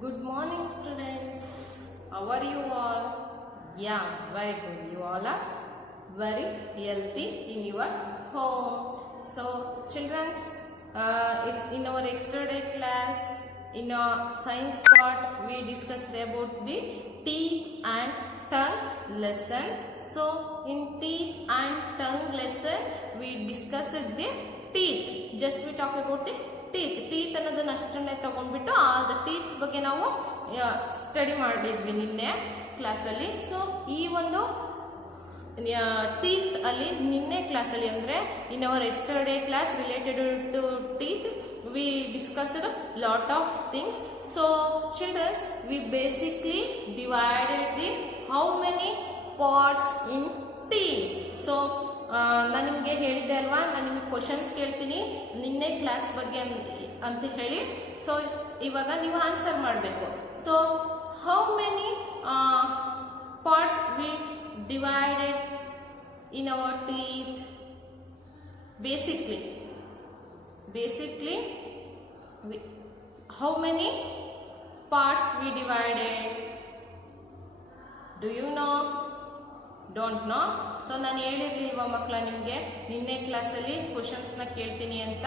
Good morning, students. How are you all? Yeah, very good. You all are very healthy in your home. So, children, it's in our yesterday class, in our science part, we discussed about the teeth and tongue lesson. So, in teeth and tongue lesson, we discussed the teeth. Just we talk about the teeth ಅನ್ನೋದನ್ನ ಅಷ್ಟನ್ನೇ ತಗೊಂಡ್ಬಿಟ್ಟು ಅದು teeth ಬಗ್ಗೆ ನಾವು study ಮಾಡಿದ್ವಿ ನಿನ್ನೆ ಕ್ಲಾಸಲ್ಲಿ. So ಈ ಒಂದು ಟೀತ್ ಅಲ್ಲಿ ನಿನ್ನೆ ಕ್ಲಾಸಲ್ಲಿ ಅಂದರೆ in our yesterday class related to teeth we discussed lot of things. So children, we basically divided the how many parts in teeth. So ನಾನು ನಿಮಗೆ ಹೇಳಿದ್ದೆ ಅಲ್ವಾ, ನಾನು ನಿಮಗೆ ಕ್ವಶನ್ಸ್ ಕೇಳ್ತೀನಿ ನಿನ್ನೆ ಕ್ಲಾಸ್ ಬಗ್ಗೆ ಅಂತ ಹೇಳಿ. ಸೊ ಇವಾಗ ನೀವು ಆನ್ಸರ್ ಮಾಡಬೇಕು. So how many parts we divided in our teeth? Basically how many parts we divided? Do you know? Don't know? So ನಾನು ಹೇಳಿರ್ಲಿಲ್ವಾ ಮಕ್ಕಳ ನಿಮಗೆ ನಿನ್ನೆ ಕ್ಲಾಸಲ್ಲಿ ಕ್ವಶನ್ಸ್ನ ಕೇಳ್ತೀನಿ ಅಂತ,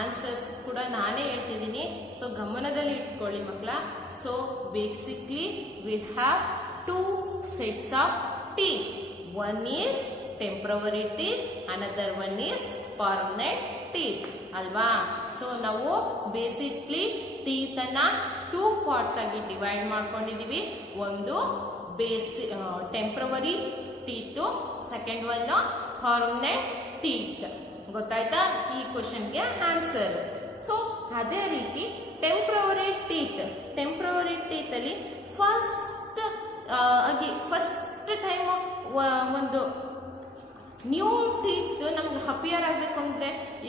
ಆನ್ಸರ್ಸ್ ಕೂಡ ನಾನೇ ಹೇಳ್ತಿದ್ದೀನಿ. ಸೊ ಗಮನದಲ್ಲಿ ಇಟ್ಕೊಳ್ಳಿ ಮಕ್ಕಳ. So basically we have 2 sets of teeth. One is temporary teeth, another one is permanent teeth ಅಲ್ವಾ. ಸೊ ನಾವು ಬೇಸಿಕ್ಲಿ ಟೀತ್ ಅನ್ನ 2 ಪಾರ್ಟ್ಸ್ ಆಗಿ ಡಿವೈಡ್ ಮಾಡ್ಕೊಂಡಿದೀವಿ. ಒಂದು temporary ಟೀತು, second one permanent teeth. ಗೊತ್ತಾಯ್ತಾ ಈ ಕ್ವಶನ್ಗೆ ಆನ್ಸರ್? ಸೊ ಅದೇ ರೀತಿ ಟೆಂಪ್ರವರಿ ಟೀತ್ ಅಲ್ಲಿ ಫಸ್ಟ್ ಟೈಮ್ ಒಂದು ನ್ಯೂ ಟೀತ್ ನಮ್ಗೆ ಅಪಿಯರ್ ಆಗಬೇಕು ಅಂದರೆ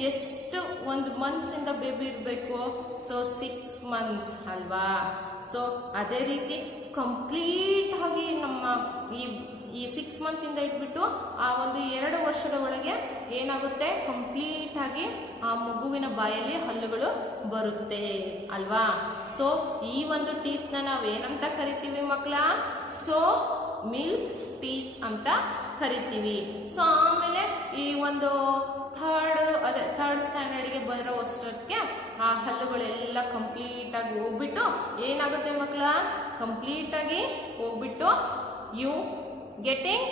ಎಷ್ಟು ಒಂದು ಮಂತ್ಸಿಂದ ಬೇಬಿ ಇರಬೇಕು? ಸೊ 6 months ಅಲ್ವಾ. ಸೊ ಅದೇ ರೀತಿ ಕಂಪ್ಲೀಟ್ ಆಗಿ ನಮ್ಮ ಈ 6 month ಇಂದ ಇಟ್ಬಿಟ್ಟು ಆ ಒಂದು 2 ವರ್ಷದ ಒಳಗೆ ಏನಾಗುತ್ತೆ, ಕಂಪ್ಲೀಟ್ ಆಗಿ ಆ ಮಗುವಿನ ಬಾಯಲ್ಲಿ ಹಲ್ಲುಗಳು ಬರುತ್ತೆ ಅಲ್ವಾ. ಸೊ ಈ ಒಂದು ಟೀತ್ನ ನಾವೇನಂತ ಕರಿತೀವಿ ಮಕ್ಕಳ? ಸೊ ಮಿಲ್ಕ್ ಟೀತ್ ಅಂತ ಕರಿತೀವಿ. ಸೊ ಆಮೇಲೆ ಈ ಒಂದು ಥರ್ಡ್ ಸ್ಟ್ಯಾಂಡರ್ಡ್ಗೆ ಬರೋ ಅಷ್ಟೊತ್ತಿಗೆ ಆ ಹಲ್ಲುಗಳೆಲ್ಲ ಕಂಪ್ಲೀಟ್ ಆಗಿ ಹೋಗ್ಬಿಟ್ಟು ಏನಾಗುತ್ತೆ ಮಕ್ಕಳ? ಕಂಪ್ಲೀಟ್ ಆಗಿ ಹೋಗ್ಬಿಟ್ಟು you getting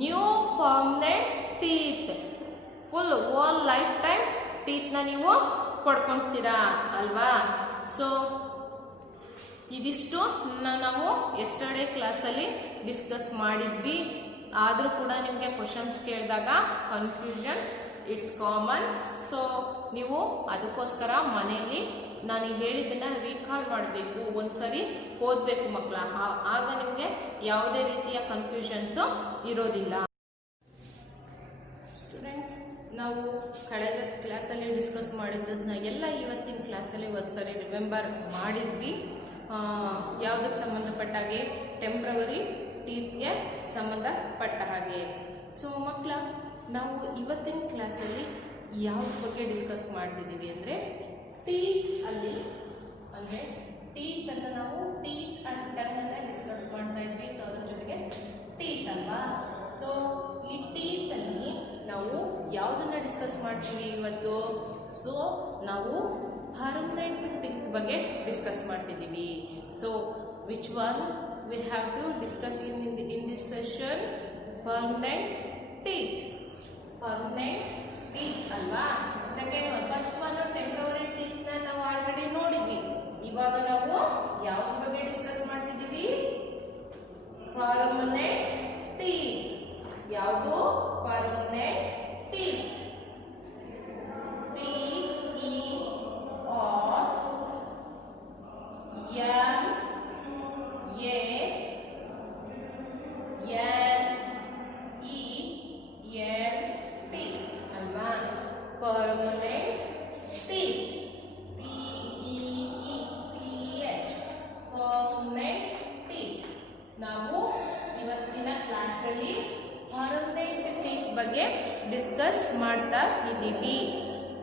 new permanent teeth. Full whole life time ಟೀತ್ನ ನೀವು ಪಡ್ಕೊಳ್ತೀರಾ ಅಲ್ವಾ. ಸೊ ಇದಿಷ್ಟು ನಾವು ಎಸ್ಟರ್ಡೇ ಕ್ಲಾಸಲ್ಲಿ ಡಿಸ್ಕಸ್ ಮಾಡಿದ್ವಿ. ಆದರೂ ಕೂಡ ನಿಮಗೆ ಕ್ವಶನ್ಸ್ ಕೇಳಿದಾಗ ಕನ್ಫ್ಯೂಷನ್ ಇಟ್ಸ್ ಕಾಮನ್. ಸೊ ನೀವು ಅದಕ್ಕೋಸ್ಕರ ಮನೆಯಲ್ಲಿ ನಾನು ಹೇಳಿದ್ದನ್ನ ರೀಕಾಲ್ ಮಾಡಬೇಕು, ಒಂದ್ಸರಿ ಓದಬೇಕು ಮಕ್ಕಳ. ಆಗ ನಿಮಗೆ ಯಾವುದೇ ರೀತಿಯ ಕನ್ಫ್ಯೂಷನ್ಸು ಇರೋದಿಲ್ಲ. ಸ್ಟೂಡೆಂಟ್ಸ್, ನಾವು ಕಳೆದ ಕ್ಲಾಸಲ್ಲಿ ಡಿಸ್ಕಸ್ ಮಾಡಿದ್ದನ್ನ ಎಲ್ಲ ಇವತ್ತಿನ ಕ್ಲಾಸಲ್ಲಿ ಒಂದ್ಸರಿ ರಿಮೆಂಬರ್ ಮಾಡಿದ್ವಿ. ಯಾವುದಕ್ಕೆ ಸಂಬಂಧಪಟ್ಟ ಹಾಗೆ? ಟೆಂಪ್ರವರಿ ಟೀತ್ಗೆ ಸಂಬಂಧಪಟ್ಟ ಹಾಗೆ. ಸೊ ಮಕ್ಕಳ, ನಾವು ಇವತ್ತಿನ ಕ್ಲಾಸಲ್ಲಿ ಯಾವ ಬಗ್ಗೆ ಡಿಸ್ಕಸ್ ಮಾಡ್ತಿದ್ದೀವಿ ಅಂದರೆ ಟೀತ್ ಅಲ್ಲಿ, ಅಂದರೆ ಟೀತ್ ಅಂತ ನಾವು ಟೀತ್ ಅಂಡ್ ಟಂಗ್ ಅನ್ನ ಡಿಸ್ಕಸ್ ಮಾಡ್ತಾ ಇದ್ವಿ. ಸೊ ಅದ್ರ ಜೊತೆಗೆ ಟೀತ್ ಅಲ್ವಾ. ಸೊ ಈ ಟೀತ್ ಅಲ್ಲಿ ನಾವು ಯಾವುದನ್ನ ಡಿಸ್ಕಸ್ ಮಾಡ್ತೀವಿ ಇವತ್ತು? ಸೊ ನಾವು ಪರ್ಮನೆಂಟ್ ಟೀತ್ ಬಗ್ಗೆ ಡಿಸ್ಕಸ್ ಮಾಡ್ತಿದ್ದೀವಿ. So which one we have to discuss in this session? Permanent teeth ಅಲ್ವಾ. Second one, first one temporary teeth ನ ನಾವು ಆಲ್ರೆಡಿ ನೋಡಿದ್ವಿ. ಇವಾಗ ನಾವು ಯಾವ್ದ್ರ ಬಗ್ಗೆ ಡಿಸ್ಕಸ್ ಮಾಡ್ತಿದ್ದೀವಿ? Permanent teeth. ಯಾವುದು? Permanent teeth. ನಾವು ಇವತ್ತಿನ ಕ್ಲಾಸಲ್ಲಿ ಪರ್ಮನೆಂಟ್ ಟೀತ್ ಬಗ್ಗೆ ಡಿಸ್ಕಸ್ ಮಾಡ್ತಾ ಇದ್ದೀವಿ.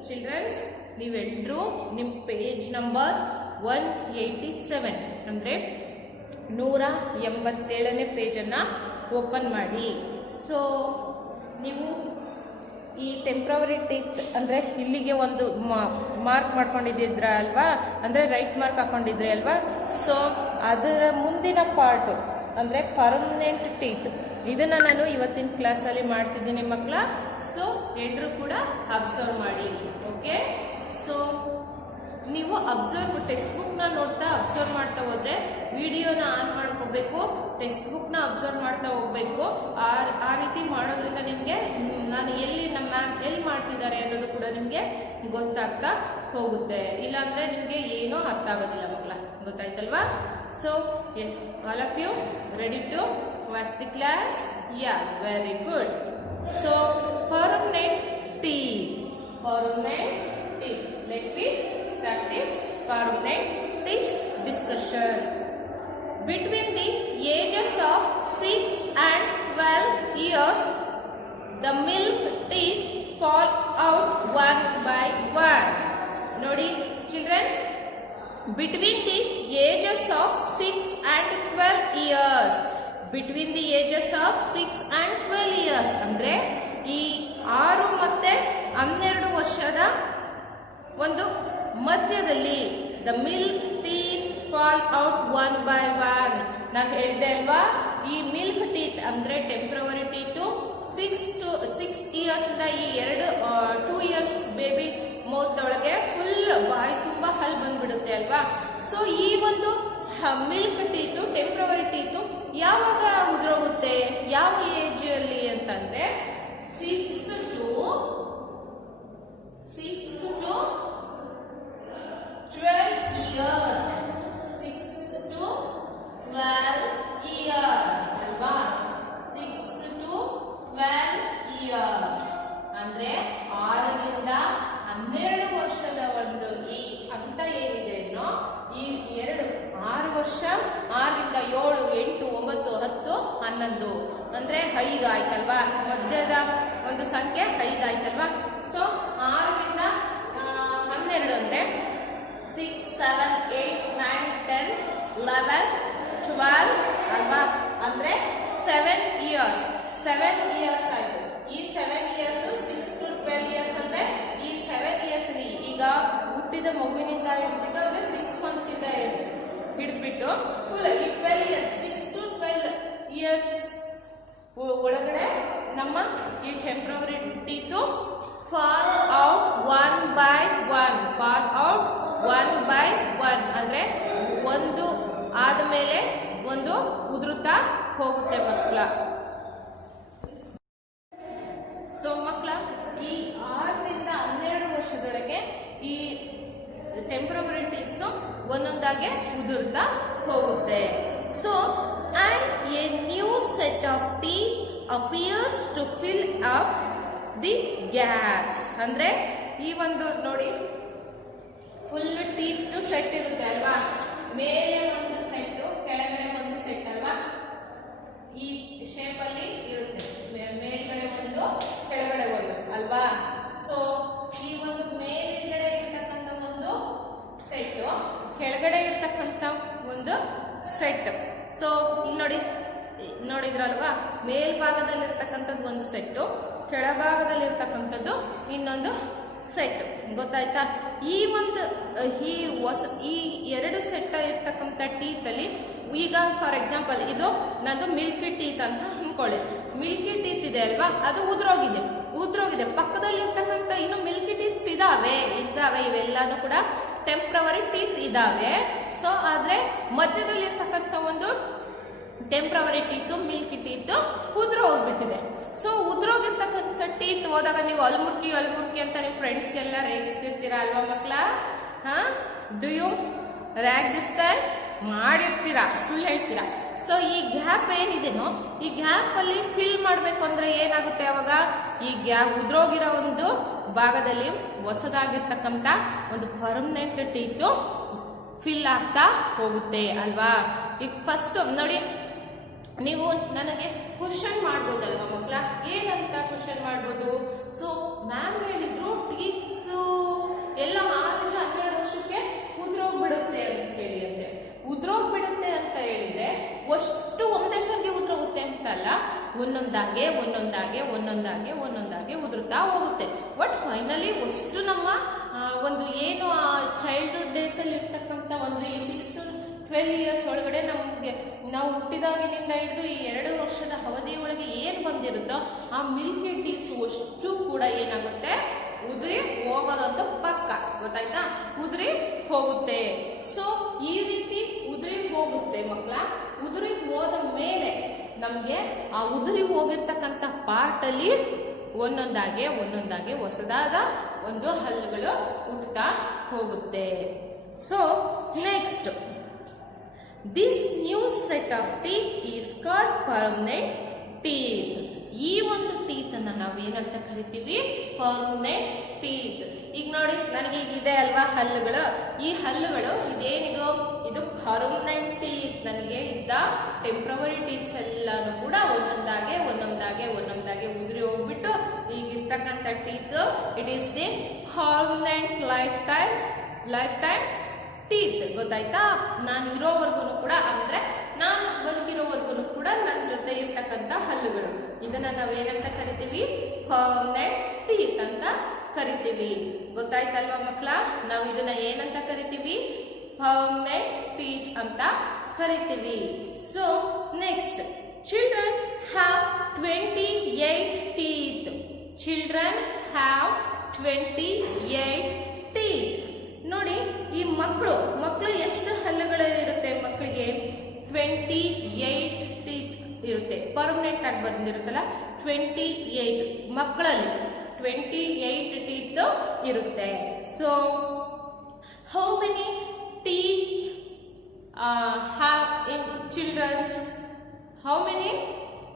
ಚಿಲ್ಡ್ರನ್ಸ್, ನೀವೆಲ್ಲರೂ ನಿಮ್ಮ ಪೇಜ್ ನಂಬರ್ 187 ಅಂದರೆ 187ನೇ ಪೇಜನ್ನು ಓಪನ್ ಮಾಡಿ. ಸೊ ನೀವು ಈ ಟೆಂಪ್ರವರಿ ಟೀತ್ ಅಂದರೆ ಇಲ್ಲಿಗೆ ಒಂದು ಮಾರ್ಕ್ ಮಾಡ್ಕೊಂಡಿದ್ದಿದ್ರ ಅಲ್ವಾ, ಅಂದರೆ ರೈಟ್ ಮಾರ್ಕ್ ಹಾಕೊಂಡಿದ್ರಿ ಅಲ್ವಾ. ಸೊ ಅದರ ಮುಂದಿನ ಪಾರ್ಟು ಅಂದರೆ ಪರ್ಮನೆಂಟ್ ಟೀತ್, ಇದನ್ನು ನಾನು ಇವತ್ತಿನ ಕ್ಲಾಸಲ್ಲಿ ಮಾಡ್ತಿದ್ದೀನಿ ಮಕ್ಕಳ. ಸೊ ಎಲ್ಲರೂ ಕೂಡ ಅಬ್ಸರ್ವ್ ಮಾಡಿ. ಓಕೆ, ಸೊ ನೀವು ಟೆಕ್ಸ್ಟ್ ಬುಕ್ನ ನೋಡ್ತಾ ಅಬ್ಸರ್ವ್ ಮಾಡ್ತಾ ಹೋದ್ರೆ ವಿಡಿಯೋನ ಆನ್ ಮಾಡ್ಕೋಬೇಕು, ಟೆಕ್ಸ್ಟ್ ಬುಕ್ನ ಅಬ್ಸರ್ವ್ ಮಾಡ್ತಾ ಹೋಗ್ಬೇಕು. ಆ ರೀತಿ ಮಾಡೋದ್ರಿಂದ ನಿಮಗೆ ನಾನು ನಮ್ಮ ಮ್ಯಾಮ್ ಎಲ್ಲಿ ಮಾಡ್ತಿದ್ದಾರೆ ಅನ್ನೋದು ಕೂಡ ನಿಮಗೆ ಗೊತ್ತಾಗ್ತಾ ಹೋಗುತ್ತೆ. ಇಲ್ಲಾಂದರೆ ನಿಮಗೆ ಏನೂ ಅರ್ಥ ಆಗೋದಿಲ್ಲ ಮಕ್ಕಳ, ಗೊತ್ತಾಯ್ತಲ್ವಾ. So all of you ready to watch the class? Yeah, very good. So permanent teeth. Let me start this permanent teeth discussion. Between the ages of 6 and 12 years, the milk teeth fall out one by one. Nodi, children, between the ages of 6 and 12 years. Between the ages of 6 and 12 years ಅಂದ್ರೆ ಈ 6 ಮತ್ತೆ 12 ವರ್ಷದ ಒಂದು ಮಧ್ಯದಲ್ಲಿ the milk teeth fall out one by one. ನಾವು ಹೇಳಿದೆ ಅಲ್ವಾ, ಈ ಮಿಲ್ಕ್ ಟೀತ್ ಅಂದ್ರೆ ಟೆಂಪ್ರವರಿ ಟೀತು 6 ಇಯರ್ಸ್ ಇಂದ ಈ 2 ಇಯರ್ಸ್ ಬೇಬಿ ಮೌತ್ ಒಳಗೆ ಫುಲ್ ಬಾಯಿ ತುಂಬ ಹಲ್ ಬಂದ್ಬಿಡುತ್ತೆ ಅಲ್ವಾ. ಸೊ ಈ ಒಂದು ಮಿಲ್ಕ್ ಟೀತು ಟೆಂಪ್ರವರಿ ಟೀತು ಯಾವಾಗ ಉದುರೋಗುತ್ತೆ, ಯಾವ ಏಜ್ ಅಲ್ಲಿ ಅಂತಂದ್ರೆ 6 to 12 years. 6 to 12 years ಅಲ್ವಾ. 6 to 12 years ಅಂದ್ರೆ 6ರಿಂದ 12 ವರ್ಷದ ಒಂದು ಈ ಹಂತ ಏನಿದೆ ಅನ್ನೋ ಈ 6 ವರ್ಷ, 6ರಿಂದ 7, 8, 9, 10, 11 ಅಂದ್ರೆ 5 ಆಯ್ತಲ್ವಾ. ಮಧ್ಯದ ಒಂದು ಸಂಖ್ಯೆ 5 ಆಯ್ತಲ್ವಾ. ಸೊ 6ರಿಂದ 12 ಅಂದ್ರೆ 6, 7, 8, 9, 10, 11, 12 ಅಲ್ವಾ. ಅಂದ್ರೆ 7 ಇಯರ್ಸ್. 7 ಇಯರ್ಸ್ ಆಯ್ತು. ಈ 7 ಇಯರ್ಸ್ 6 to 12 ಇಯರ್ಸ್ ಅಂದ್ರೆ ಈ 7 ಇಯರ್ಸ್ ಈಗ ಹುಟ್ಟಿದ ಮಗುವಿನಿಂದ ಹಿಡಿದ್ಬಿಟ್ಟು ಅಂದ್ರೆ 6 ಮಂತ್ ಇಂದ ಹಿಡಿದ್ಬಿಟ್ಟು ಫುಲ್ ಈ 12 ಇಯರ್ಸ್ 6 to 12 ಇಯರ್ಸ್ ಒಳಗಡೆ ನಮ್ಮ ಈ temporary ಟೀತು fall out one by one ಅಂದ್ರೆ ಒಂದು ಆದಮೇಲೆ ಒಂದು ಉದುರುತ್ತಾ ಹೋಗುತ್ತೆ ಮಕ್ಕಳ. ಸೊ ಮಕ್ಕಳ, ಈ 6ರಿಂದ 12 ವರ್ಷದೊಳಗೆ ಈ ಟೆಂಪ್ರವರಿ ಟೀತ್ಸು ಒಂದೊಂದಾಗೆ ಉದುರ್ತಾ ಹೋಗುತ್ತೆ. So and a new set of teeth appears to fill up the gaps. ಅಂದ್ರೆ ಈ ಒಂದು ನೋಡಿ ಫುಲ್ ಟೀತ್ ಸೆಟ್ ಇರುತ್ತೆ ಅಲ್ವಾ. ಮೇಲೆ ಒಂದು ಸೆಟ್, ಕೆಳಗಡೆ ಒಂದು ಸೆಟ್ ಅಲ್ವಾ. ಈ ಶೇಪ್ ಅಲ್ಲಿ ಇರುತ್ತೆ, ಮೇಲ್ಗಡೆ ಒಂದು ಕೆಳಗಡೆ ಒಂದು ಅಲ್ವಾ. ಸೊ ಈ ಒಂದು ಮೇಲ್ಗಡೆ ಇರ್ತಕ್ಕಂಥ ಒಂದು ಸೆಟ್, ಕೆಳಗಡೆ ಇರ್ತಕ್ಕಂಥ ಒಂದು ಸೆಟ್. ಸೊ ಇಲ್ಲಿ ನೋಡಿದ್ರಲ್ವಾ, ಮೇಲ್ಭಾಗದಲ್ಲಿರ್ತಕ್ಕಂಥದ್ದು ಒಂದು ಸೆಟ್ಟು, ಕೆಳಭಾಗದಲ್ಲಿರ್ತಕ್ಕಂಥದ್ದು ಇನ್ನೊಂದು ಸೆಟ್. ಗೊತ್ತಾಯ್ತಾ? ಈ ಒಂದು ಈ 2 ಸೆಟ್ ಇರ್ತಕ್ಕಂಥ ಟೀತ್ ಅಲ್ಲಿ ಈಗ ಫಾರ್ ಎಕ್ಸಾಂಪಲ್ ಇದು ನಂದು ಮಿಲ್ಕಿ ಟೀತ್ ಅಂತ ಅನ್ಕೊಳ್ಳಿ. ಮಿಲ್ಕಿ ಟೀತ್ ಇದೆ ಅಲ್ವಾ, ಅದು ಉದ್ರೋಗಿದೆ. ಪಕ್ಕದಲ್ಲಿ ಇರ್ತಕ್ಕಂಥ ಇನ್ನು ಮಿಲ್ಕಿ ಟೀತ್ಸ್ ಇದಾವೆ, ಇವೆಲ್ಲಾನು ಕೂಡ ಟೆಂಪ್ರವರಿ ಟೀತ್ಸ್ ಇದಾವೆ. ಸೊ ಆದ್ರೆ ಮಧ್ಯದಲ್ಲಿ ಇರ್ತಕ್ಕಂಥ ಒಂದು ಟೆಂಪ್ರವರಿ ಟೀತು ಮಿಲ್ಕಿ ಟೀತ್ ಉದ್ರೋಗ್ಬಿಟ್ಟಿದೆ. ಸೊ ಉದ್ರೋಗಿರ್ತಕ್ಕಂಥ ಟೀತ್ ಹೋದಾಗ ನೀವು ಅಲ್ಮುರ್ಕಿ ಅಂತ ನಿಮ್ಮ ಫ್ರೆಂಡ್ಸ್ಗೆಲ್ಲ ರೇಗಿಸ್ತಿರ್ತೀರಾ ಅಲ್ವಾ ಮಕ್ಕಳ? Do you rag this time? ಮಾಡಿರ್ತೀರಾ, ಸುಳ್ಳು ಹೇಳ್ತೀರಾ. ಸೊ ಈ ಗ್ಯಾಪ್ ಏನಿದೆನೋ ಈ ಗ್ಯಾಪ್ ಅಲ್ಲಿ ಫಿಲ್ ಮಾಡಬೇಕು ಅಂದ್ರೆ ಏನಾಗುತ್ತೆ ಅವಾಗ? ಈ ಗ್ಯಾಪ್ ಉದ್ರೋಗಿರೋ ಒಂದು ಭಾಗದಲ್ಲಿ ಹೊಸದಾಗಿರ್ತಕ್ಕಂಥ ಒಂದು ಪರ್ಮನೆಂಟ್ ಟೀತು ಫಿಲ್ ಆಗ್ತಾ ಹೋಗುತ್ತೆ ಅಲ್ವಾ. ಈಗ ಫಸ್ಟ್ ನೋಡಿ, ನೀವು ನನಗೆ ಕ್ವಶನ್ ಮಾಡ್ಬೋದಲ್ವಾ ಮಕ್ಕಳ? ಏನಂತ ಕ್ವಶನ್ ಮಾಡ್ಬೋದು? ಸೊ ಮ್ಯಾಮ್ ಹೇಳಿದ್ರು ಟೀತ್ ಎಲ್ಲ 6ರಿಂದ 12 ವರ್ಷಕ್ಕೆ ಉದ್ರೋಗ್ಬಿಡುತ್ತೆ ಉದುರೋಗ್ಬಿಡುತ್ತೆ ಅಂತ ಹೇಳಿ ಅಂತೆ. ಉದುರೋಗ್ಬಿಡುತ್ತೆ ಅಂತ ಹೇಳಿದ್ರೆ ಅಷ್ಟು ಒಂದೇ ಸರ್ಗೆ ಉದುರೋಗುತ್ತೆ ಅಂತಲ್ಲ, ಒಂದೊಂದಾಗೆ ಒಂದೊಂದಾಗೆ ಒಂದೊಂದಾಗೆ ಒಂದೊಂದಾಗೆ ಉದುರುತ್ತಾ ಹೋಗುತ್ತೆ. ಬಟ್ ಫೈನಲಿ ಅಷ್ಟು ನಮ್ಮ ಒಂದು ಏನು ಆ ಚೈಲ್ಡ್ಹುಡ್ ಡೇಸ್ ಅಲ್ಲಿ ಇರ್ತಕ್ಕಂಥ ಒಂದು ಈ 6 to 12 years ಒಳಗಡೆ ನಮಗೆ ನಾವು ಹುಟ್ಟಿದಾಗಿನಿಂದ ಹಿಡಿದು ಈ 2 ವರ್ಷದ ಅವಧಿ ಒಳಗೆ ಏನು ಬಂದಿರುತ್ತೋ ಆ ಮಿಲ್ಕಿ ಟೀತ್ಸ್ ಅಷ್ಟು ಕೂಡ ಏನಾಗುತ್ತೆ, ಉದುರಿ ಹೋಗೋದಂತ ಪಕ್ಕ. ಗೊತ್ತಾಯ್ತಾ? ಉದುರಿ ಹೋಗುತ್ತೆ. ಸೊ ಈ ರೀತಿ ಉದುರಿ ಹೋಗುತ್ತೆ ಮಕ್ಕಳ. ಉದುರಿ ಹೋದ ಮೇಲೆ ನಮ್ಗೆ ಆ ಉದುರಿ ಹೋಗಿರ್ತಕ್ಕಂಥ ಪಾರ್ಟ್ ಅಲ್ಲಿ ಒಂದೊಂದಾಗೆ ಒಂದೊಂದಾಗೆ ಹೊಸದಾದ ಒಂದು ಹಲ್ಲುಗಳು ಹುಟ್ಟುತ್ತಾ ಹೋಗುತ್ತೆ. So next, this new set of teeth is called permanent teeth. ಈ ಒಂದು ಟೀತ್ ಅನ್ನ ನಾವೇನಂತ ಕರಿತೀವಿ? Permanent teeth. ಈಗ ನೋಡಿ, ನನಗೆ ಈಗ ಇದೆ ಅಲ್ವಾ ಹಲ್ಲುಗಳು, ಈ ಹಲ್ಲುಗಳು ಇದೇನಿದು, ಇದು ಪರ್ಮನೆಂಟ್ ಟೀತ್. ನನಗೆ ಇದ್ದ ಟೆಂಪ್ರವರಿ ಟೀತ್ಸ್ ಎಲ್ಲಾನು ಕೂಡ ಒಂದೊಂದಾಗೆ ಒಂದೊಂದಾಗೆ ಒಂದೊಂದಾಗೆ ಉದುರಿ ಹೋಗ್ಬಿಟ್ಟು ಈಗಿರ್ತಕ್ಕಂಥ teeth it is the permanent life time teeth. ಗೊತ್ತಾಯ್ತಾ? ನಾನು ಇರೋವರೆಗೂ ಕೂಡ, ಅಂದ್ರೆ ನಾನು ಬದುಕಿರೋವರೆಗೂ ಕೂಡ ನನ್ನ ಜೊತೆ ಇರ್ತಕ್ಕಂಥ ಹಲ್ಲುಗಳು, ಇದನ್ನ ನಾವೇನಂತ ಕರಿತೀವಿ? ಪರ್ಮನೆಂಟ್ ಟೀತ್ ಅಂತ ಕರಿತೀವಿ. ಗೊತ್ತಾಯ್ತಲ್ವಾ ಮಕ್ಕಳ? ನಾವು ಇದನ್ನ ಏನಂತ ಕರಿತೀವಿ? ಪರ್ಮನೆಂಟ್ ಟೀತ್ ಅಂತ ಕರಿತೀವಿ. So next, children have 28 teeth. Children have 28 teeth. ನೋಡಿ, ಈ ಮಕ್ಕಳು ಎಷ್ಟು ಹಲ್ಲುಗಳು ಇರುತ್ತೆ ಮಕ್ಕಳಿಗೆ? 28 ಟೀತ್ ಇರುತ್ತೆ. ಪರ್ಮನೆಂಟ್ ಆಗಿ ಬಂದಿರುತ್ತಲ್ಲ 28 ಮಕ್ಕಳಲ್ಲಿ 28 ಟೀತ್ ಇರುತ್ತೆ. So how many teeths have in childrens? How many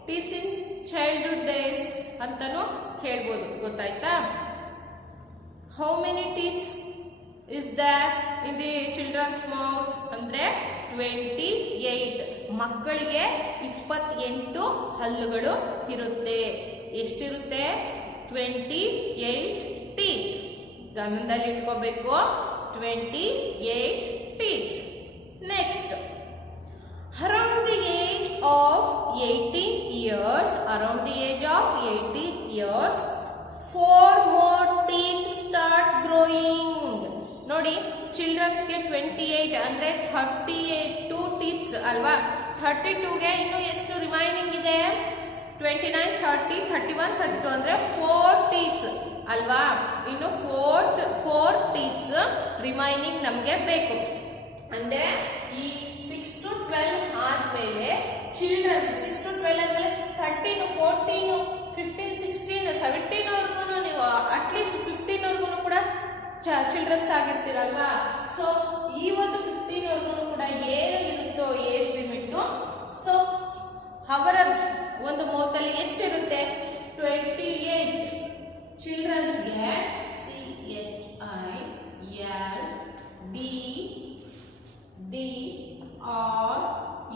teeths in childhood days ಅಂತಾನು ಕೇಳ್ಬೋದು. ಗೊತ್ತಾಯ್ತಾ? How many teeths is there in the children's mouth? ಅಂದ್ರೆ 28. ಮಕ್ಕಳಿಗೆ 28 ಹಲ್ಲುಗಳು ಇರುತ್ತೆ. ಎಷ್ಟಿರುತ್ತೆ? 28 teeth. ಗಮನದಲ್ಲಿ ಇಟ್ಕೋಬೇಕು, 28 teeth. Next, around the age of 18 years, 4 more teeth start growing. ನೋಡಿ, ಚಿಲ್ಡ್ರನ್ಸ್ಗೆ 28 ಅಂದ್ರೆ 32 ಟೀತ್ಸ್ ಅಲ್ವಾ? 32ಗೆ ಇನ್ನು ಎಷ್ಟು ರಿಮೈನಿಂಗ್ ಇದೆ? 29, 30, 31, 32 ಅಂದ್ರೆ 4 ಟೀತ್ಸ್ ಅಲ್ವಾ? ಇನ್ನು 4 ಟೀತ್ಸ್ ರಿಮೈನಿಂಗ್ ನಮ್ಗೆ ಬೇಕು. ಅಂದ್ರೆ ಈ 6 to 12 ಆದ್ಮೇಲೆ ಚಿಲ್ಡ್ರನ್ಸ್ 6 to 12 ಆದ್ಮೇಲೆ 13, 14, 15, 16, 17 ವರ್ಗು ನೀವು ಅಟ್ಲೀಸ್ಟ್ 15 ವರ್ಗು ಕೂಡ ಚಿಲ್ಡ್ರನ್ಸ್ ಆಗಿರ್ತೀರಲ್ವಾ? ಸೊ ಈ ಒಂದು 15 ವರ್ಗು ಕೂಡ ಏನು ಇರುತ್ತೋ ಏಜ್ ಲಿಮಿಟ್, ಸೊ ಅವರ ಒಂದು ಮೌತಲ್ಲಿ ಎಷ್ಟಿರುತ್ತೆ? 28. ಚಿಲ್ಡ್ರನ್ಸ್ಗೆ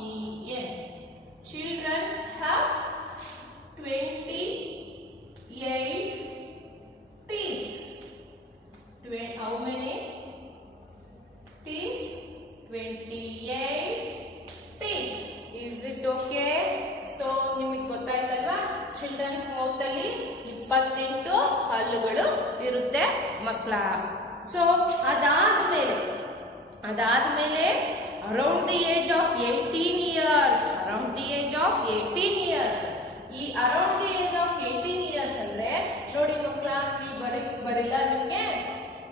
CHILDREN. Children have 28 teeth. How many teeth? 28 teeth. Is it okay? So ನಿಮಗೆ ಗೊತ್ತಾಯ್ತಲ್ವಾ? ಚಿಲ್ಡ್ರನ್ಸ್ ಮೌತ್ ಅಲ್ಲಿ 28 ಹಲ್ಲುಗಳು ಇರುತ್ತೆ ಮಕ್ಕಳ. ಸೊ ಅದಾದ್ಮೇಲೆ around the age of 18 years, ಈ around the age of 18 years ಅಂದ್ರೆ ನೋಡಿ ಮಕ್ಕಳ, ಈ ಬರಿಲ್ಲ ನಿಮ್ಗೆ.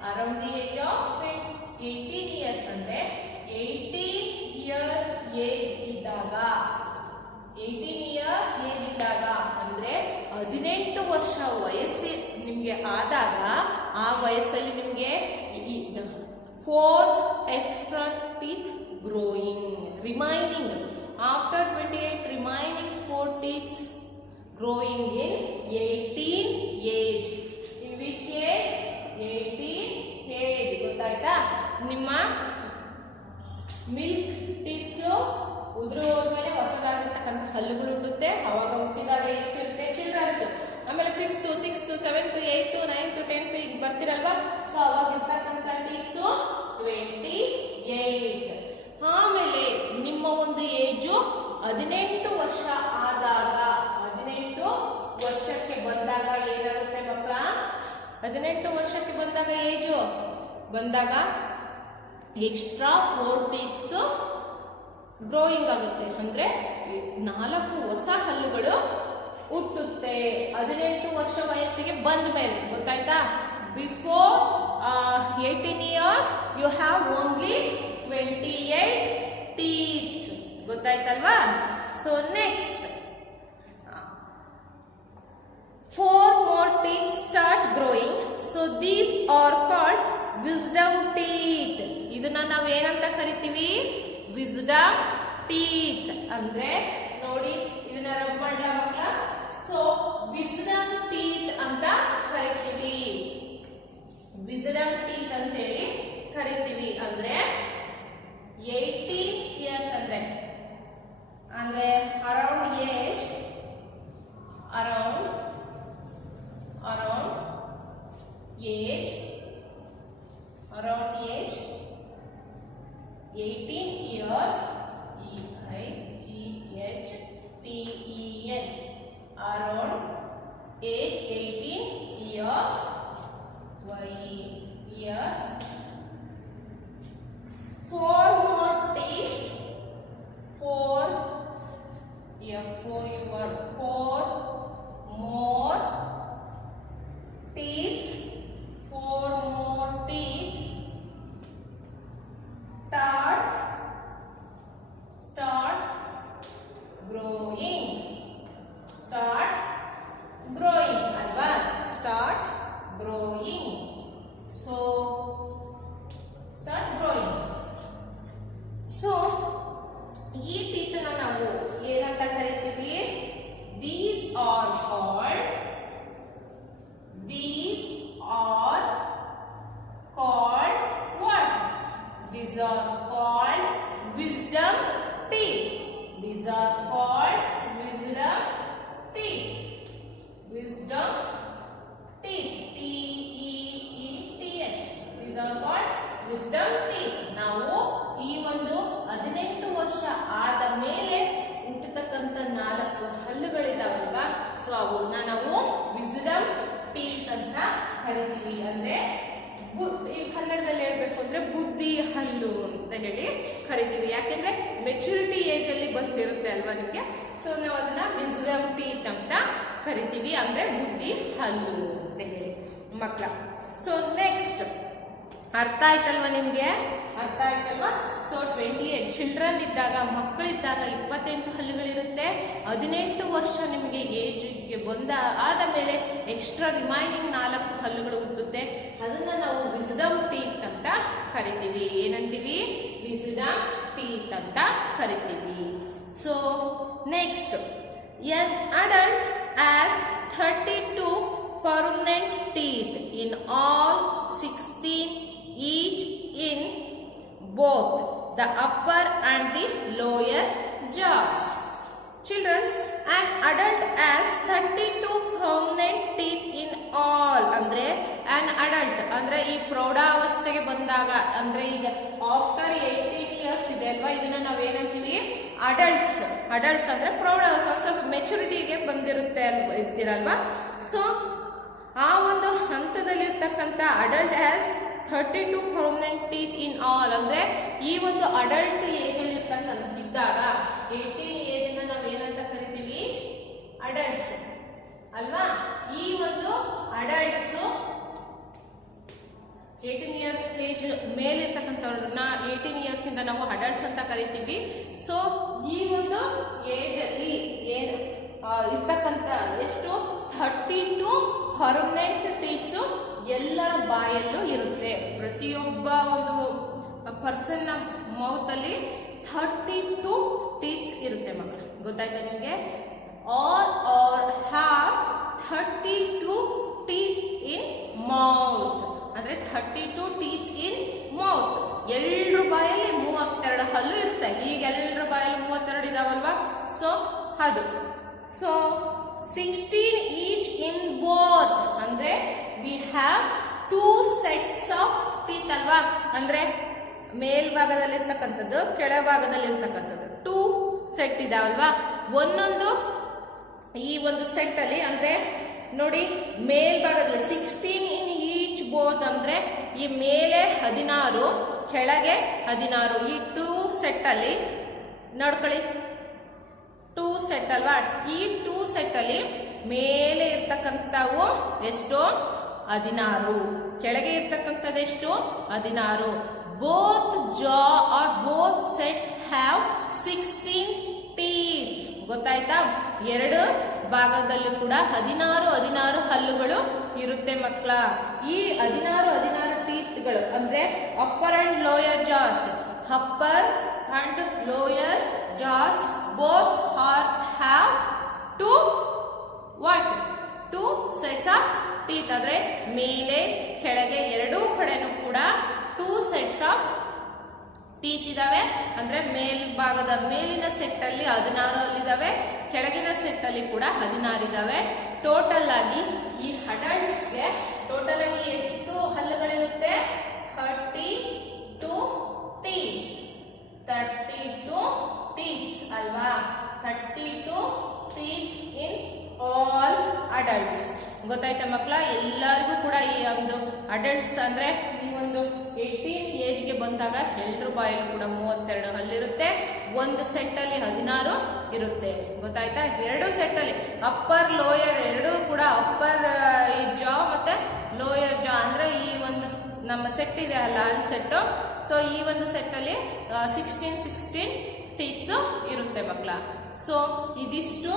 Around the age of 18 years ಅಂದ್ರೆ 18 ಇಯರ್ಸ್ ಏಜ್ ಇದ್ದಾಗ, 18 ಇಯರ್ಸ್ ಏಜ್ ಇದ್ದಾಗ ಅಂದ್ರೆ 18 ವರ್ಷ ವಯಸ್ಸು ನಿಮ್ಗೆ ಆದಾಗ, ಆ ವಯಸ್ಸಲ್ಲಿ ನಿಮ್ಗೆ 4 extra teeth growing, remaining after 28, remaining 4 teeth growing in 18 age. In which age? 18 age. ಗೊತ್ತಾಯ್ತಾ? ನಿಮ್ಮ ಮಿಲ್ಕ್ ಟೀತ್ ಉದುರು ಹೋದ್ಮೇಲೆ ಹೊಸದಾಗಿರ್ತಕ್ಕಂಥ ಹಲ್ಲುಗಳು ಹುಟ್ಟುತ್ತೆ. ಅವಾಗ ಹುಟ್ಟಿದಾಗ ಎಷ್ಟಿರುತ್ತೆ ಚಿಲ್ಡ್ರನ್ಸ್? ಆಮೇಲೆ 5th, 6th, 7th, 8th, 9th, 10th ಈಗ ಬರ್ತಿರಲ್ವಾ? ಸೊ ಅವಾಗ ಇರ್ತಕ್ಕಂಥ ಟೀತ್ಸು 28. ಆಮೇಲೆ ನಿಮ್ಮ ಒಂದು ಏಜು 18 ವರ್ಷ ಆದಾಗ, 18 ವರ್ಷಕ್ಕೆ ಬಂದಾಗ ಏನಾಗುತ್ತೆ ಮಕ್ಕಳ? 18 ವರ್ಷಕ್ಕೆ ಬಂದಾಗ ಏಜು ಬಂದಾಗ ಎಕ್ಸ್ಟ್ರಾ 4 teeth ಗ್ರೋಯಿಂಗ್ ಆಗುತ್ತೆ. ಅಂದ್ರೆ 4 ಹೊಸ ಹಲ್ಲುಗಳು ಹುಟ್ಟುತ್ತೆ 18 ವರ್ಷ ವಯಸ್ಸಿಗೆ ಬಂದ ಮೇಲೆ. ಗೊತ್ತಾಯ್ತಾ? Before 18 years you have only 28 teeth. ಗೊತ್ತಾಯ್ತಲ್ವಾ? So next 4 more teeth start growing. So these are called wisdom teeth. ಇದನ್ನ ನಾವು ಏನಂತ ಕರಿತೀವಿ? Wisdom teeth. ಅಂದ್ರೆ ನೋಡಿ, ಇದನ್ನ ರಬ್ ಮಾಡ್ಲಾ ಮಕ್ಕಳ? ಸೊ ವಿಸ್ಡಮ್ ಟೀತ್ ಅಂತ ಕರಿತೀವಿ. ವಿಸ್ಡಮ್ ಟೀತ್ ಅಂತ ಹೇಳಿ ಕರಿತೀವಿ. ಅಂದ್ರೆ 18 years ಅಂದ್ರೆ around age around age 18 years EIGHTEN around age 18 years 4 more teeth 4 more teeth start growing alva? Start growing. So start growing. So ಈ teeth ನ ನಾವು ಏನಂತ ಕರಿತೀವಿ? These are called what? These are called wisdom teeth. These are called wisdom teeth. Wisdom teeth. TEETH. These are called wisdom teeth. ನಾವು ಈ ಒಂದು 18 ವರ್ಷ ಆದ ಮೇಲೆ ಹುಟ್ಟತಕ್ಕಂತ 4 ಹಲ್ಲುಗಳಿದಾವಲ್ವಾ? ಸೊ ಅವನ್ನ ನಾವು ವಿಸ್ಡಮ್ ಟೀತ್ ಅಂತ ಕರಿತೀವಿ. ಅಂದ್ರೆ ಈ ಕನ್ನಡದಲ್ಲಿ ಹೇಳ್ಬೇಕು ಅಂದ್ರೆ ಬುದ್ಧಿ ಹಲ್ಲು ಅಂತ ಹೇಳಿ ಕರಿತೀವಿ. ಯಾಕೆಂದ್ರೆ ಮೆಚುರಿಟಿ ಏಜ್ ಅಲ್ಲಿ ಬಂದಿರುತ್ತೆ ಅಲ್ವಾ ನಿಮ್ಗೆ? ಸೊ ನಾವು ಅದನ್ನ ವಿಸ್ಡಮ್ ಟೀತ್ ಅಂತ ಕರಿತೀವಿ. ಅಂದ್ರೆ ಬುದ್ಧಿ ಹಲ್ಲು ಅಂತ ಹೇಳಿ ಮಕ್ಕಳ. ಸೊ ನೆಕ್ಸ್ಟ್ ಅರ್ಥ ಆಯ್ತಲ್ವಾ ನಿಮ್ಗೆ? ಅರ್ಥ ಆಯ್ತಲ್ವಾ? ಸೊ 28 ಚಿಲ್ಡ್ರನ್ ಇದ್ದಾಗ, ಮಕ್ಕಳಿದ್ದಾಗ 28 ಹಲ್ಲುಗಳಿರುತ್ತೆ. 18 ವರ್ಷ ನಿಮಗೆ ಏಜ್ಗೆ ಆದ ಮೇಲೆ ಎಕ್ಸ್ಟ್ರಾ ರಿಮೈನಿಂಗ್ 4 ಹಲ್ಲುಗಳು ಹುಟ್ಟುತ್ತೆ. ಅದನ್ನ ನಾವು ವಿಸ್ಡಮ್ ಟೀತ್ ಅಂತ ಕರಿತೀವಿ. ಏನಂತೀವಿ? ವಿಸ್ಡಮ್ ಟೀತ್ ಅಂತ ಕರಿತೀವಿ. So next an adult has 32 permanent teeth in all 16 each in both the upper and the lower jaws. Children, an adult has 32 permanent teeth in all. ಅಂದ್ರೆ an adult ಅಂದ್ರೆ ಈ ಪ್ರೌಢಾವಸ್ಥೆಗೆ ಬಂದಾಗ, ಅಂದ್ರೆ ಈಗ ಆಫ್ಟರ್ 18 years ಇದೆ ಅಲ್ವಾ, ಇದನ್ನ ನಾವೇನಂತೀವಿ? ಅಡಲ್ಟ್ಸ್. ಅಡಲ್ಟ್ಸ್ ಅಂದ್ರೆ ಪ್ರೌಢಾವಸ್ಥೆ, ಸ್ವಲ್ಪ ಮೆಚುರಿಟಿಗೆ ಬಂದಿರುತ್ತೆ ಇರ್ತೀರಲ್ವಾ? ಸೊ ಆ ಒಂದು ಹಂತದಲ್ಲಿ ಇರ್ತಕ್ಕಂಥ adult has 32 permanent teeth in all. ಅಂದ್ರೆ ಈ ಒಂದು ಅಡಲ್ಟ್ ಏಜ್ ಅಲ್ಲಿ ಇದ್ದಾಗ 18 ಏಜ್ ಅನ್ನ ನಾವು ಏನಂತ ಕರಿತೀವಿ? ಅಡಲ್ಟ್ಸ್ ಅಲ್ವಾ? ಈ ಒಂದು ಅಡಲ್ಟ್ಸ್ 18 years ಏಜ್ ಮೇಲೆ ಇರ್ತಕ್ಕಂಥವ್ರನ್ನ 18 years ಇಂದ ನಾವು ಅಡಲ್ಟ್ಸ್ ಅಂತ ಕರಿತೀವಿ. ಸೊ ಈ ಒಂದು ಏಜ್ ಅಲ್ಲಿ ಇರ್ತಕ್ಕಂಥ ಎಷ್ಟು 32 permanent teeth ಎಲ್ಲರ ಬಾಯಲ್ಲೂ ಇರುತ್ತೆ. ಪ್ರತಿಯೊಬ್ಬ ಒಂದು ಪರ್ಸನ್ ಮೌತ್ ಅಲ್ಲಿ 32 teeth ಇರುತ್ತೆ ಮಕ್ಕಳು. ಗೊತ್ತಾಯ್ತಾ ನಿಮ್ಗೆ? All are have 32 teeth in mouth. ಅಂದ್ರೆ 32 teeth ಇನ್ ಮೌತ್. ಎಲ್ಲರ ಬಾಯಲ್ಲಿ 32 ಹಲ್ಲು ಇರುತ್ತೆ. ಈಗ ಎಲ್ಲರ ಬಾಯಲ್ಲಿ 32 ಇದಾವಲ್ವಾ? ಸೊ ಅದು. So 16 each in both. ಅಂದ್ರೆ we have 2 sets of teeth ಅಲ್ವಾ? ಅಂದ್ರೆ ಮೇಲ್ಭಾಗದಲ್ಲಿರ್ತಕ್ಕಂಥದ್ದು, ಕೆಳಭಾಗದಲ್ಲಿರ್ತಕ್ಕಂಥದ್ದು 2 ಸೆಟ್ ಇದಾವಲ್ವಾ. ಒಂದೊಂದು ಈ ಒಂದು ಸೆಟ್ ಅಲ್ಲಿ ಅಂದ್ರೆ ನೋಡಿ, ಮೇಲ್ಭಾಗದಲ್ಲಿ 16 ಇನ್ ಈಚ್ ಬೋತ್ ಅಂದ್ರೆ ಈ ಮೇಲೆ 16, ಕೆಳಗೆ 16. ಈ 2 ಸೆಟ್ ಅಲ್ಲಿ ನೋಡ್ಕೊಳ್ಳಿ, 2 ಸೆಟ್ ಅಲ್ವಾ. ಈ 2 ಸೆಟ್ ಅಲ್ಲಿ ಮೇಲೆ ಇರ್ತಕ್ಕಂಥವು ಎಷ್ಟು? 16. ಕೆಳಗೆ ಇರ್ತಕ್ಕಂಥದ್ದು ಎಷ್ಟು? 16. Both jaw are both sets have 16 teeth. ಗೊತ್ತಾಯ್ತಾ? ಎರಡು ಭಾಗದಲ್ಲೂ ಕೂಡ 16 ಹಲ್ಲುಗಳು ಇರುತ್ತೆ ಮಕ್ಕಳ. ಈ 16 ಟೀತ್ಗಳು ಅಂದ್ರೆ ಅಪ್ಪರ್ ಅಂಡ್ ಲೋಯರ್ ಜಾಸ್, ಅಪ್ಪರ್ ಅಂಡ್ ಲೋಯರ್ ಜಾಸ್ both have 2 sets of teeth. ಅಂದ್ರೆ ಮೇಲೆ ಕೆಳಗೆ ಎರಡೂ ಕಡೆನೂ ಕೂಡ 2 ಸೆಟ್ಸ್ ಆಫ್ ಟೀತ್ ಇದಾವೆ. ಅಂದ್ರೆ ಮೇಲ್ಭಾಗದ ಮೇಲಿನ ಸೆಟ್ ಅಲ್ಲಿ 16 ಹಲ್ಲಿದಾವೆ, ಕೆಳಗಿನ ಸೆಟ್ ಅಲ್ಲಿ ಕೂಡ 16 ಇದಾವೆ. ಟೋಟಲ್ ಆಗಿ ಈ ಅಡಲ್ಟ್ಸ್ಗೆ ಟೋಟಲ್ ಆಗಿ ಎಷ್ಟು ಹಲ್ಲುಗಳಿರುತ್ತೆ? 32 ಟೀತ್ಸ್. 32 ಟೀತ್ಸ್ ಅಲ್ವಾ? 32 ಟೀತ್ಸ್ ಇನ್ ಆಲ್ ಅಡಲ್ಟ್ಸ್. ಗೊತ್ತಾಯ್ತಾ ಮಕ್ಕಳ? ಎಲ್ಲರಿಗೂ ಕೂಡ ಈ ಒಂದು ಅಡಲ್ಟ್ಸ್ ಅಂದ್ರೆ ಈ ಒಂದು 18 ಏಜ್ಗೆ ಬಂದಾಗ ಎಲ್ಲರ ಬಾಯಲ್ಲೂ ಕೂಡ 32 ಹಲ್ಲಿರುತ್ತೆ. ಒಂದು ಸೆಟ್ ಅಲ್ಲಿ 16 ಇರುತ್ತೆ. ಗೊತ್ತಾಯ್ತಾ? ಎರಡು ಸೆಟ್ ಅಲ್ಲಿ ಅಪ್ಪರ್ ಲೋಯರ್ ಎರಡೂ ಕೂಡ ಅಪ್ಪರ್ ಈ ಜಾ ಮತ್ತೆ ಲೋಯರ್ ಜಾ ಅಂದ್ರೆ ಈ ಒಂದು ನಮ್ಮ ಸೆಟ್ ಇದೆ ಅಲ್ಲ, ಅಲ್ಲಿ ಸೆಟ್. ಸೊ ಈ ಒಂದು ಸೆಟ್ ಅಲ್ಲಿ 16 ಟೀತ್ಸ್ ಇರುತ್ತೆ ಮಕ್ಕಳ. ಸೊ ಇದಿಷ್ಟು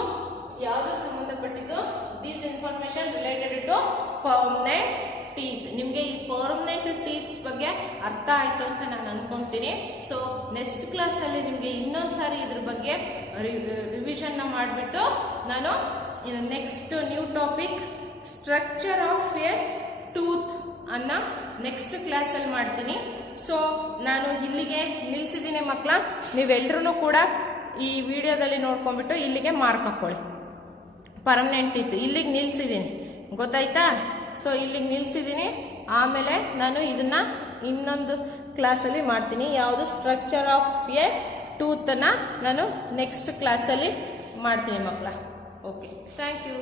ಯಾವುದು ಸಂಬಂಧಪಟ್ಟಿದ್ದು? This information related to permanent teeth. ನಿಮಗೆ ಈ ಪರ್ಮನೆಂಟ್ ಟೀತ್ಸ್ ಬಗ್ಗೆ ಅರ್ಥ ಆಯ್ತು ಅಂತ ನಾನು ಅನ್ಕೊಂತೀನಿ. ಸೊ ನೆಕ್ಸ್ಟ್ ಕ್ಲಾಸಲ್ಲಿ ನಿಮಗೆ ಇನ್ನೊಂದು ಸಾರಿ ಇದ್ರ ಬಗ್ಗೆ ರಿವಿಷನ್ನ ಮಾಡಿಬಿಟ್ಟು ನಾನು next new topic structure of A tooth ಅನ್ನ ನೆಕ್ಸ್ಟ್ ಕ್ಲಾಸಲ್ಲಿ ಮಾಡ್ತೀನಿ. ಸೊ ನಾನು ಇಲ್ಲಿಗೆ ನಿಲ್ಲಿಸಿದ್ದೀನಿ ಮಕ್ಕಳ. ನೀವೆಲ್ಲರೂ ಕೂಡ ಈ ವಿಡಿಯೋದಲ್ಲಿ ನೋಡ್ಕೊಂಡ್ಬಿಟ್ಟು ಇಲ್ಲಿಗೆ ಮಾರ್ಕ್ ಹಾಕ್ಕೊಳ್ಳಿ. ಪರ್ಮನೆಂಟ್ ಟೀತ್ ಇಲ್ಲಿಗೆ ನಿಲ್ಸಿದ್ದೀನಿ. ಗೊತ್ತಾಯ್ತಾ? ಸೊ ಇಲ್ಲಿಗೆ ನಿಲ್ಸಿದ್ದೀನಿ. ಆಮೇಲೆ ನಾನು ಇದನ್ನ ಇನ್ನೊಂದು ಕ್ಲಾಸಲ್ಲಿ ಮಾಡ್ತೀನಿ. ಯಾವುದು? ಸ್ಟ್ರಕ್ಚರ್ ಆಫ್ ಎ ಟೂತನ್ನು ನಾನು ನೆಕ್ಸ್ಟ್ ಕ್ಲಾಸಲ್ಲಿ ಮಾಡ್ತೀನಿ ಮಕ್ಕಳ. Okay, thank you.